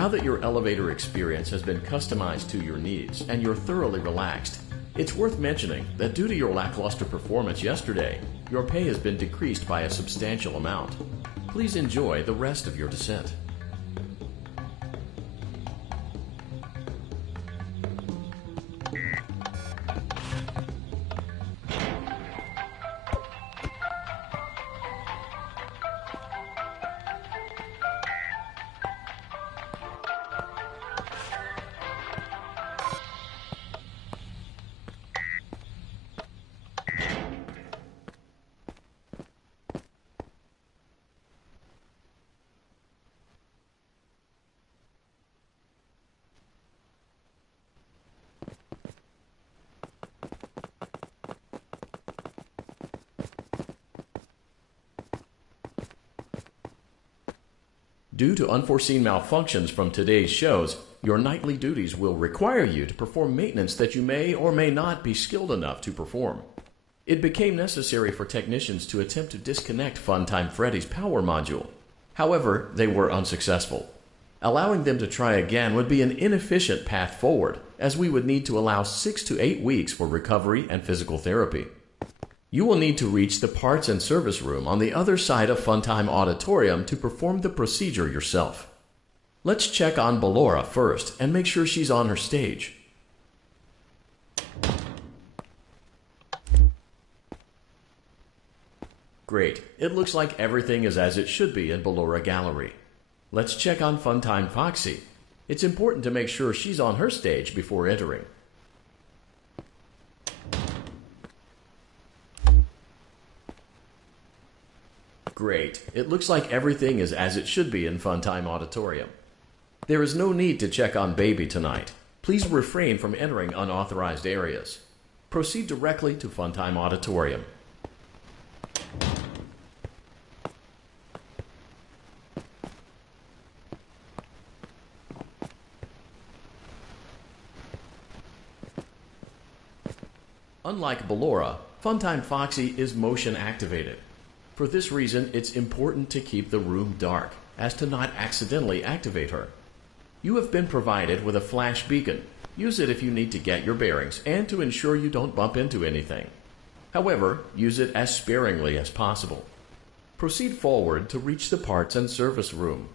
Now that your elevator experience has been customized to your needs and you're thoroughly relaxed, it's worth mentioning that due to your lackluster performance yesterday, your pay has been decreased by a substantial amount. Please enjoy the rest of your descent. Due to unforeseen malfunctions from today's shows, your nightly duties will require you to perform maintenance that you may or may not be skilled enough to perform. It became necessary for technicians to attempt to disconnect Funtime Freddy's power module. However, they were unsuccessful. Allowing them to try again would be an inefficient path forward, as we would need to allow 6 to 8 weeks for recovery and physical therapy. You will need to reach the parts and service room on the other side of Funtime Auditorium to perform the procedure yourself. Let's check on Ballora first and make sure she's on her stage. Great. It looks like everything is as it should be in Ballora Gallery. Let's check on Funtime Foxy. It's important to make sure she's on her stage before entering. Great. It looks like everything is as it should be in Funtime Auditorium. There is no need to check on Baby tonight. Please refrain from entering unauthorized areas. Proceed directly to Funtime Auditorium. Unlike Ballora, Funtime Foxy is motion activated. For this reason, it's important to keep the room dark, as to not accidentally activate her. You have been provided with a flash beacon. Use it if you need to get your bearings and to ensure you don't bump into anything. However, use it as sparingly as possible. Proceed forward to reach the parts and service room.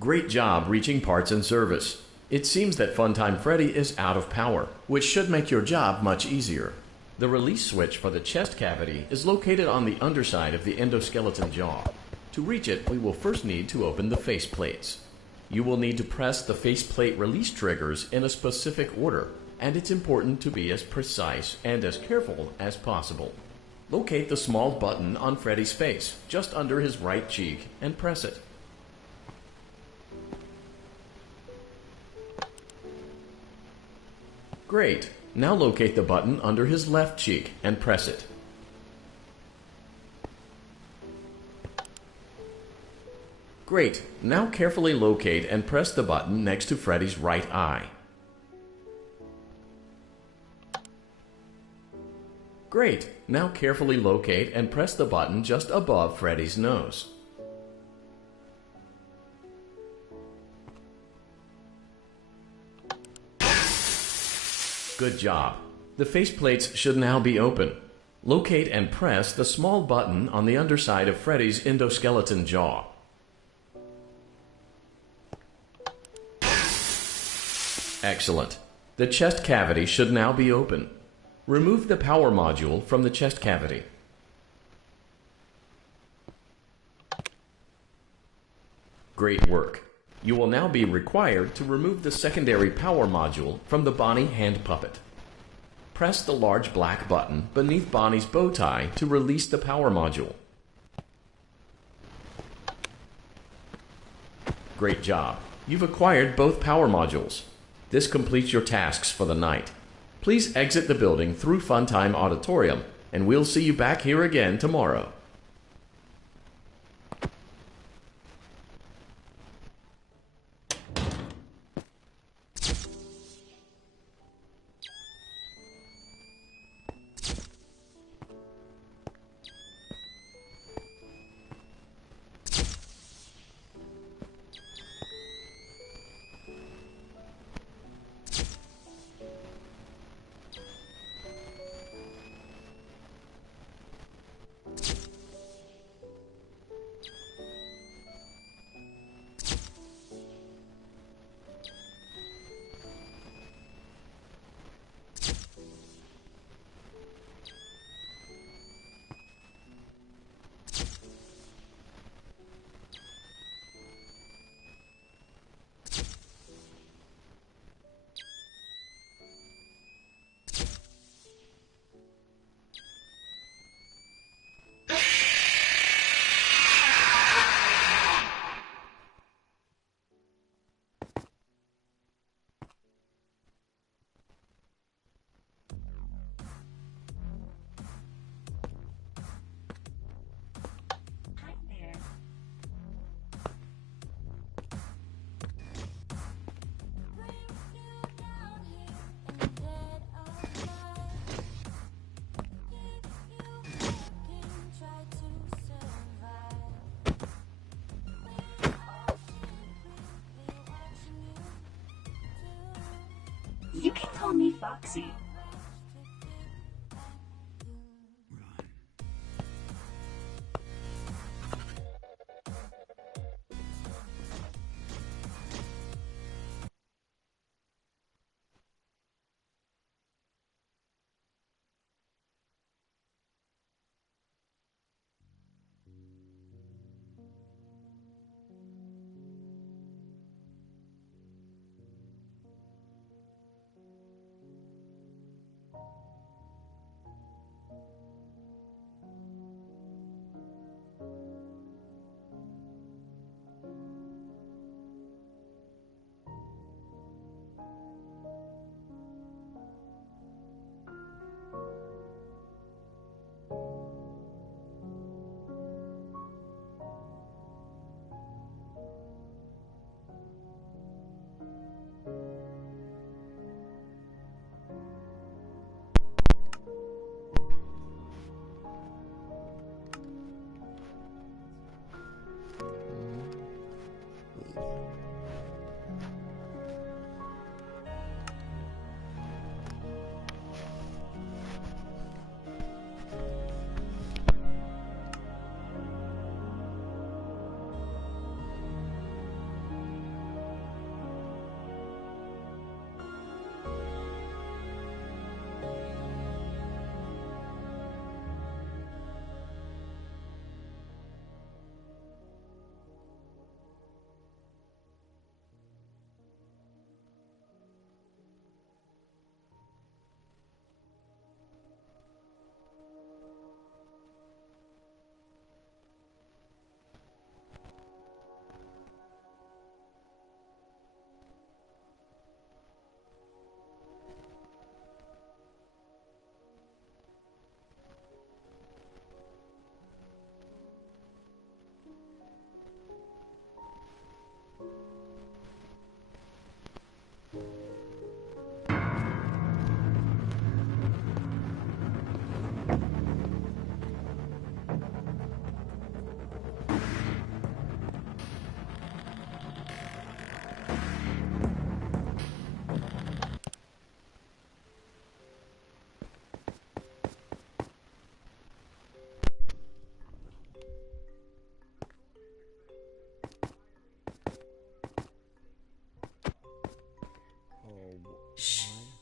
Great job reaching parts and service. It seems that Funtime Freddy is out of power, which should make your job much easier. The release switch for the chest cavity is located on the underside of the endoskeleton jaw. To reach it, we will first need to open the face plates. You will need to press the faceplate release triggers in a specific order, and it's important to be as precise and as careful as possible. Locate the small button on Freddy's face, just under his right cheek, and press it. Great. Now locate the button under his left cheek and press it. Great. Now carefully locate and press the button next to Freddy's right eye. Great. Now carefully locate and press the button just above Freddy's nose. Good job. The faceplates should now be open. Locate and press the small button on the underside of Freddy's endoskeleton jaw. Excellent. The chest cavity should now be open. Remove the power module from the chest cavity. Great work. You will now be required to remove the secondary power module from the Bonnie hand puppet. Press the large black button beneath Bonnie's bow tie to release the power module. Great job. You've acquired both power modules. This completes your tasks for the night. Please exit the building through Funtime Auditorium, and we'll see you back here again tomorrow. You can call me Foxy.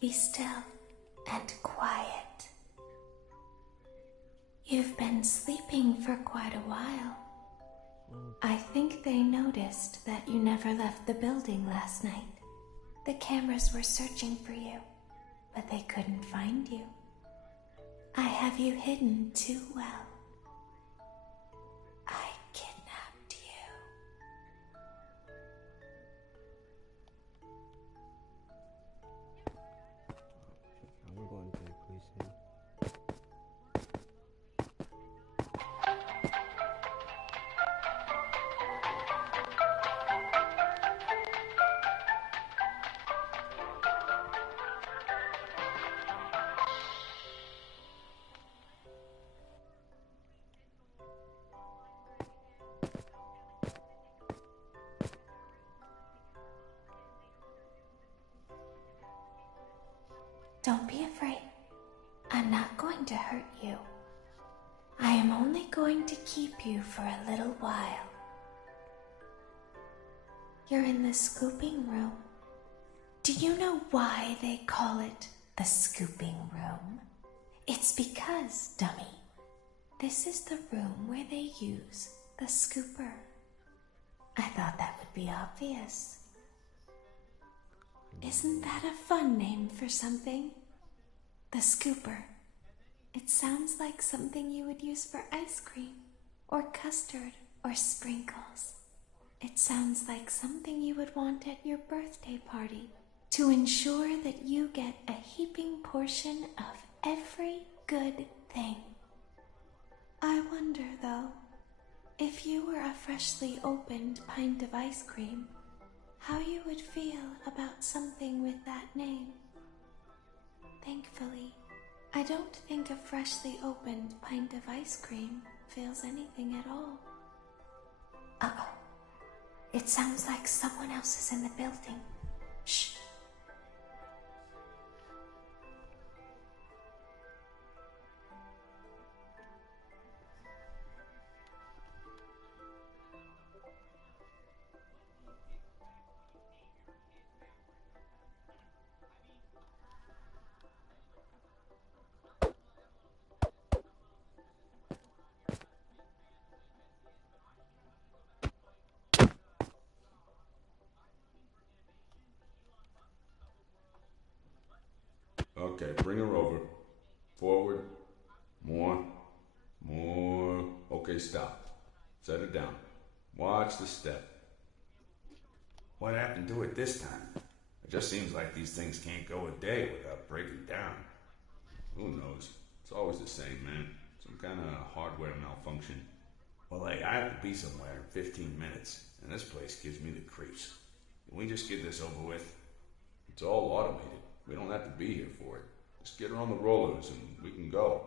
be still and quiet. You've been sleeping for quite a while. I think they noticed that you never left the building last night. The cameras were searching for you, but they couldn't find you. I have you hidden too well. I kidnapped you. I'm going to the police station. Don't be afraid. I'm not going to hurt you. I am only going to keep you for a little while. You're in the scooping room. Do you know why they call it the scooping room? It's because, dummy, this is the room where they use the scooper. I thought that would be obvious. Isn't that a fun name for something? The scooper. It sounds like something you would use for ice cream, or custard, or sprinkles. It sounds like something you would want at your birthday party to ensure that you get a heaping portion of every good thing. I wonder, though, if you were a freshly opened pint of ice cream, how you would feel about something with that name. Thankfully, I don't think a freshly opened pint of ice cream feels anything at all. Uh-oh. It sounds like someone else is in the building. Shh. Okay, bring her over. Forward. More. More. Okay, stop. Set it down. Watch the step. What happened to it this time? It just seems like these things can't go a day without breaking down. Who knows? It's always the same, man. Some kind of hardware malfunction. Well, hey, I have to be somewhere in 15 minutes, and this place gives me the creeps. Can we just get this over with? It's all automated. We don't have to be here for it. Just get her on the rollers and we can go.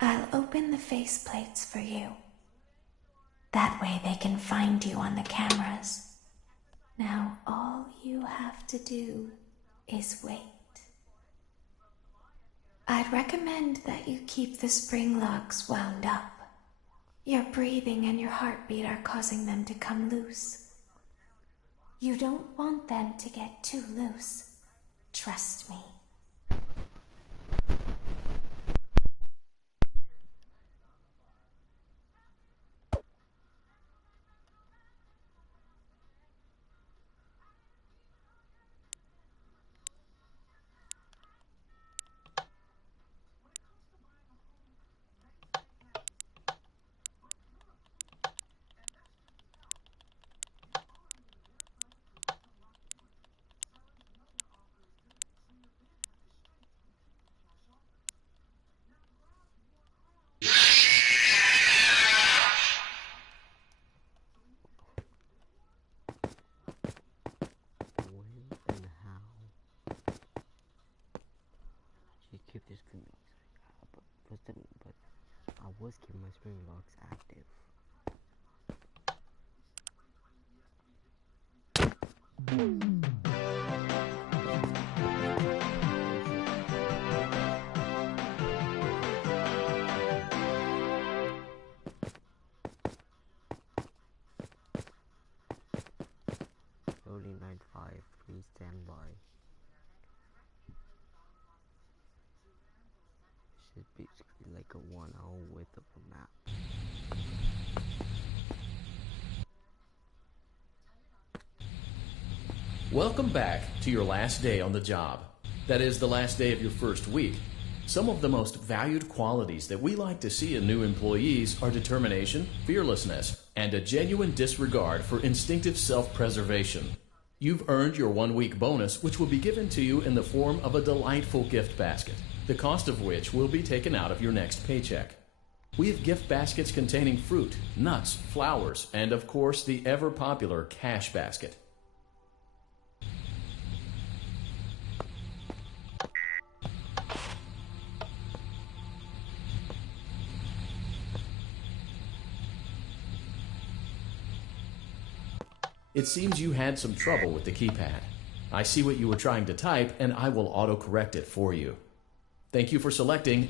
I'll open the faceplates for you. That way they can find you on the cameras. Now all you have to do is wait. I'd recommend that you keep the spring locks wound up. Your breathing and your heartbeat are causing them to come loose. You don't want them to get too loose. Trust me. always keep my spring locks active. Loading 95, please stand by. This is basically like a 1 hour width of a map. Welcome back to your last day on the job. That is, the last day of your first week. Some of the most valued qualities that we like to see in new employees are determination, fearlessness, and a genuine disregard for instinctive self-preservation. You've earned your 1-week bonus, which will be given to you in the form of a delightful gift basket, the cost of which will be taken out of your next paycheck. We have gift baskets containing fruit, nuts, flowers, and of course the ever-popular cash basket. It seems you had some trouble with the keypad. I see what you were trying to type, and I will auto-correct it for you. Thank you for selecting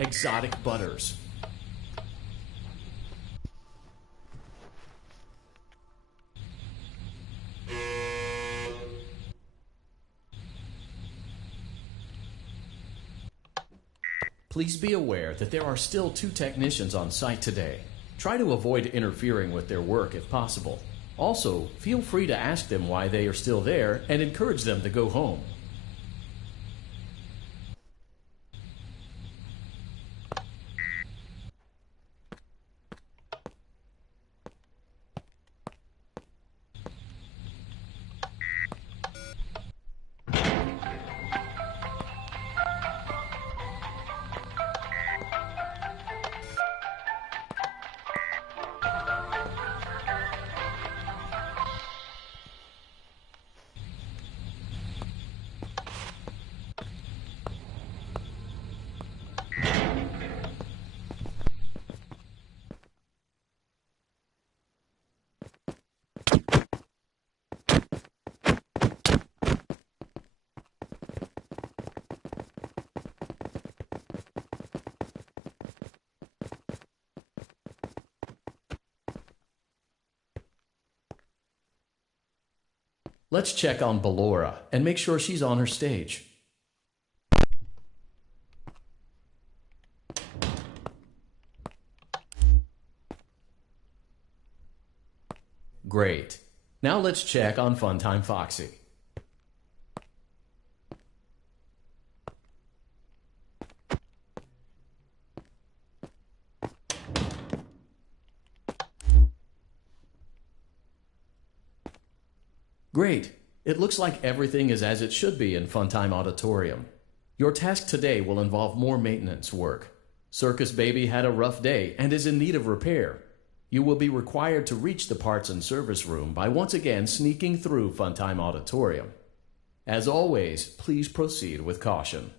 Exotic Butters. Please be aware that there are still 2 technicians on site today. Try to avoid interfering with their work if possible. Also, feel free to ask them why they are still there and encourage them to go home. Let's check on Ballora and make sure she's on her stage. Great. Now let's check on Funtime Foxy. Great. It looks like everything is as it should be in Funtime Auditorium. Your task today will involve more maintenance work. Circus Baby had a rough day and is in need of repair. You will be required to reach the parts and service room by once again sneaking through Funtime Auditorium. As always, please proceed with caution.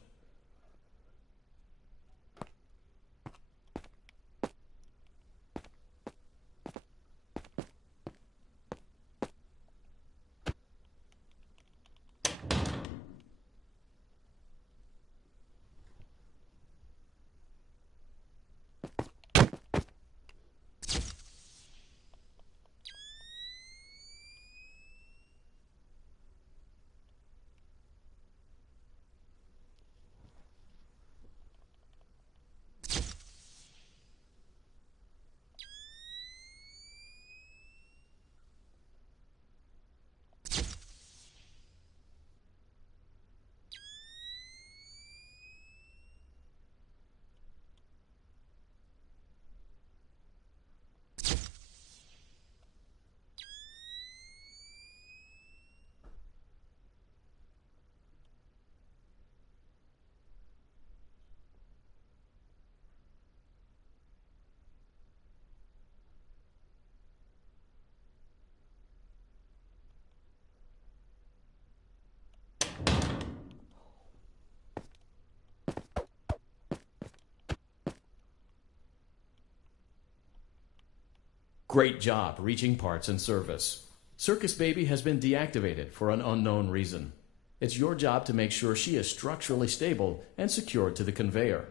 Great job reaching parts and service. Circus Baby has been deactivated for an unknown reason. It's your job to make sure she is structurally stable and secured to the conveyor.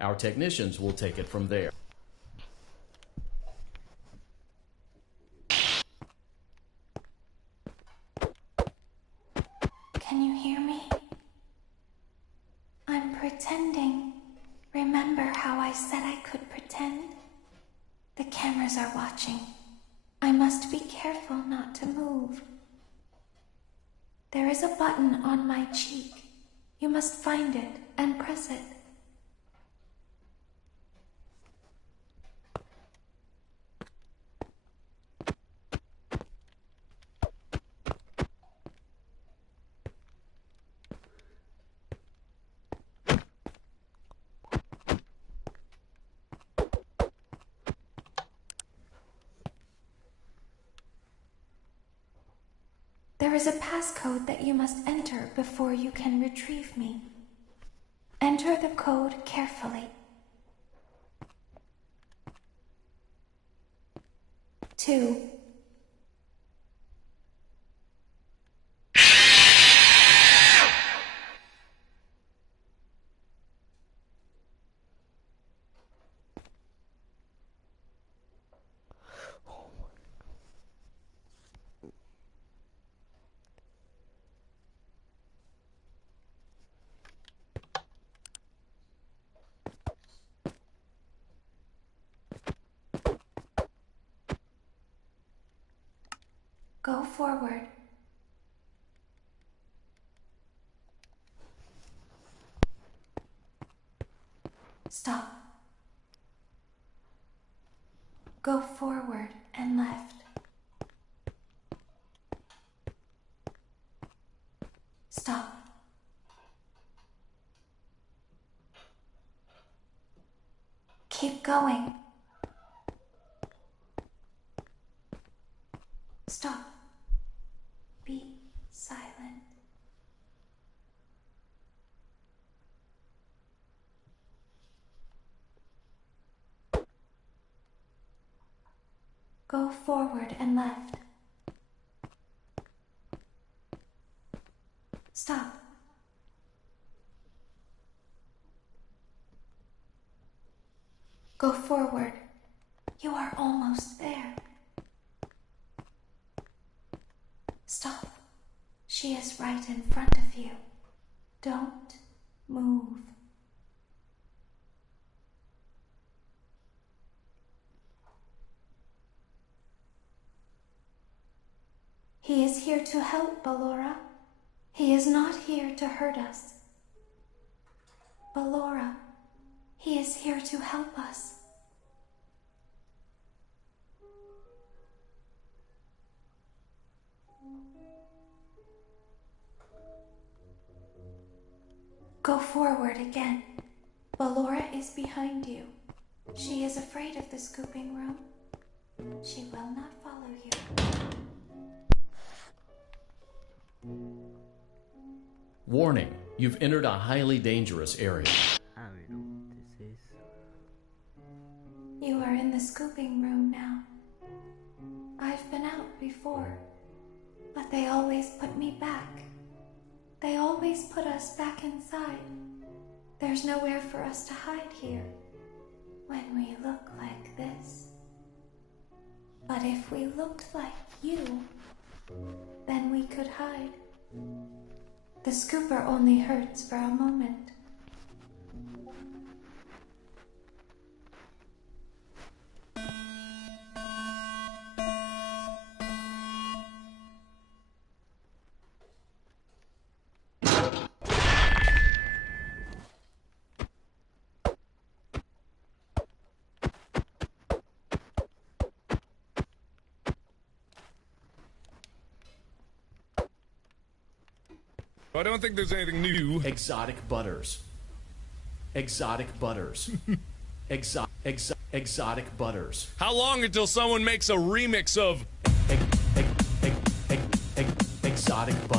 Our technicians will take it from there. Can you hear me? I'm pretending. Remember how I said I could pretend? The cameras are watching. I must be careful not to move. There is a button on my cheek. You must find it and press it. There is a passcode that you must enter before you can retrieve me. Enter the code carefully. 2. Go forward. Stop. Go forward and left. Stop. Keep going. Stop. Be silent. Go forward and left. Stop. Go forward. You are almost there. Stop. She is right in front of you. Don't move. He is here to help, Ballora. He is not here to hurt us. Ballora, he is here to help us. Go forward again. Ballora is behind you. She is afraid of the scooping room. She will not follow you. Warning, you've entered a highly dangerous area. I don't know what this is. You are in the scooping room now. I've been out before, but they always put me back. They always put us back inside. There's nowhere for us to hide here when we look like this. But if we looked like you, then we could hide. The scooper only hurts for a moment. I don't think there's anything new. Exotic butters. Exotic butters. Exotic butters. How long until someone makes a remix of Exotic butters.